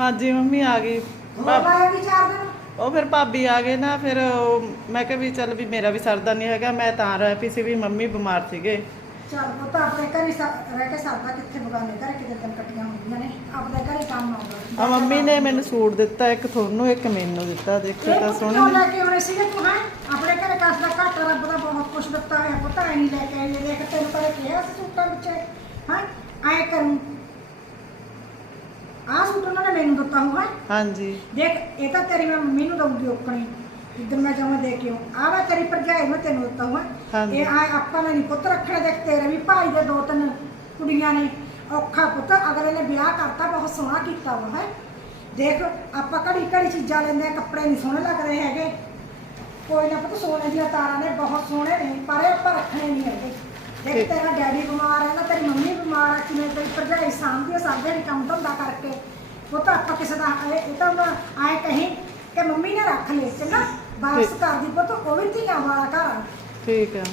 ਹਾਂਜੀ ਮੰਮੀ ਆ ਗਈ। ਹੋਰ ਭਾ- ਲਾਇਆ ਵੀ ਚਾਰ ਦਿਨ? ਉਹ ਫਿਰ ਭਾਬੀ ਆ ਗਏ ਨਾ ਫਿਰ ਉਹ- ਮੈਂ ਕਿਹਾ ਵੀ ਚੱਲ ਵੀ ਮੇਰਾ ਵੀ ਸਰਦਾ ਨਹੀਂ ਹੈਗਾ ਮੈਂ ਤਾਂ ਰਹਿ ਪਈ ਸੀ ਵੀ ਮੰਮੀ ਬਿਮਾਰ ਸੀਗੇ। ਚੱਲ ਪੁੱਤ ਆਪਣੇ ਘਰ ਹੀ ਸ- ਰਹਿ ਕੇ ਸਰਦਾ ਕਿੱਥੇ? ਬਗਾਨੇ ਘਰ ਕਿਤੇ ਦਿਨ ਕੱਟੀਆਂ ਹੁੰਦੀਆਂ ਨੇ। ਆਪਣੇ ਘਰ ਹੀ ਕੰਮ ਆਉਂਦਾ। ਆ ਮੰਮੀ ਨੇ ਮੈਨੂੰ ਸੂਟ ਦਿੱਤਾ ਇੱਕ ਤੁਹਾਨੂੰ ਇੱਕ ਮੈਨੂੰ ਦਿੱਤਾ। ਦੇਖੋ ਇਹ ਤਾਂ ਪੁੱਤ ਸੋਹਣੇ ਕਿਉਂ ਲੈ ਕੇ ਆਉਣੇ ਸੀਗੇ ਤੂੰ ਹੈ? ਆਪਣੇ ਘਰੇ ਕਸ ਦਾ ਘੱਟ ਰੱਬ ਦਾ ਬਹੁਤ ਕੁਛ ਦਿੱਤਾ ਹੋਇਆ ਪੁੱਤ। ਐ ਨਹੀਂ ਲੈ ਕੇ ਆਈ ਦੇਖ ਤੈਨੂੰ ਤਾਂ ਕਿਹਾ ਸੀ ਸੂਟਾਂ ਵਿੱਚ? ਹਾਂ? ਐ ਕਰੂੰ। ਸੂਟ ਉਹਨਾਂ ਨੇ ਮੈਨੂੰ ਦਿੱਤਾ ਹੋਇਆ ਹਾਂਜੀ ਦੇਖ ਇਹ ਤਾਂ ਤੇਰੀ ਮੈਂ ਮੰਮੀ ਨੂੰ ਦਊਂਗੀ ਓਕਣੀ ਜਿੱਦਣ ਮੈਂ ਜਾਵਾਂ ਦੇ ਕੇ ਆਉਂ ਆ ਵਾ ਤੇਰੀ ਭਰਜਾਈ ਨੂੰ ਤੈਨੂੰ ਦਿੱਤਾ ਹੋਇਆ ਹਾਂਜੀ। ਇਹ ਆ ਆਪਾਂ ਨੇ ਨਹੀਂ ਪੁੱਤ ਰੱਖਣੇ ਦੇਖ ਤੇਰੇ ਵੀ ਭਾਈ ਦੇ ਦੋ ਤਿੰਨ ਕੁੜੀਆਂ ਨੇ ਔਖਾ ਪੁੱਤ ਅਗਲੇ ਨੇ ਵਿਆਹ ਕਰਤਾ ਬਹੁਤ ਸੋਹਣਾ ਕੀਤਾ ਵਾ ਹੈ ਦੇਖ ਆਪਾਂ ਘੜੀ ਘੜੀ ਚੀਜ਼ਾਂ ਲੈਂਦੇ ਆ ਕੱਪੜੇ ਨਹੀਂ ਸੋਹਣੇ ਲੱਗਦੇ ਹੈਗੇ ਕੋਈ ਨਾ ਪੁੱਤ ਸੋਨੇ ਦੀਆਂ ਤਾਰਾਂ ਨੇ ਬਹੁਤ ਸੋਹਣੇ ਨੇ ਪਰ ਇਹ ਆਪਾਂ ਰੱਖਣੇ ਨਹੀਂ ਹੈਗੇ ਦੇਖ ਠੀਕ। ਤੇਰਾ ਡੈਡੀ ਬਿਮਾਰ ਹੈ ਨਾ ਤੇਰੀ ਮੰਮੀ ਬਿਮਾਰ ਹੈ ਕਿਵੇਂ ਤੇਰੀ ਭਰਜਾਈ ਸਾਂਭਦੀ ਆ ਸਾਡੇ ਵੀ ਕੰਮ ਧੰਦਾ ਕਰਕੇ ਉਹ ਤਾਂ ਆਪਾਂ ਕਿਸੇ ਦਾ ਇਹ ਇਹ ਤਾਂ ਆਏ ਕਹੀਂ ਕਿ ਮੰਮੀ ਨੇ ਰੱਖ ਲਏ ਚੰਗਾ ਵਾਪਸ ਠੀਕ। ਕਰਦੀ ਪੁੱਤ ਉਹ ਵੀ ਧੀਆਂ ਵਾਲਾ ਘਰ ਆ ਠੀਕ ਹੈ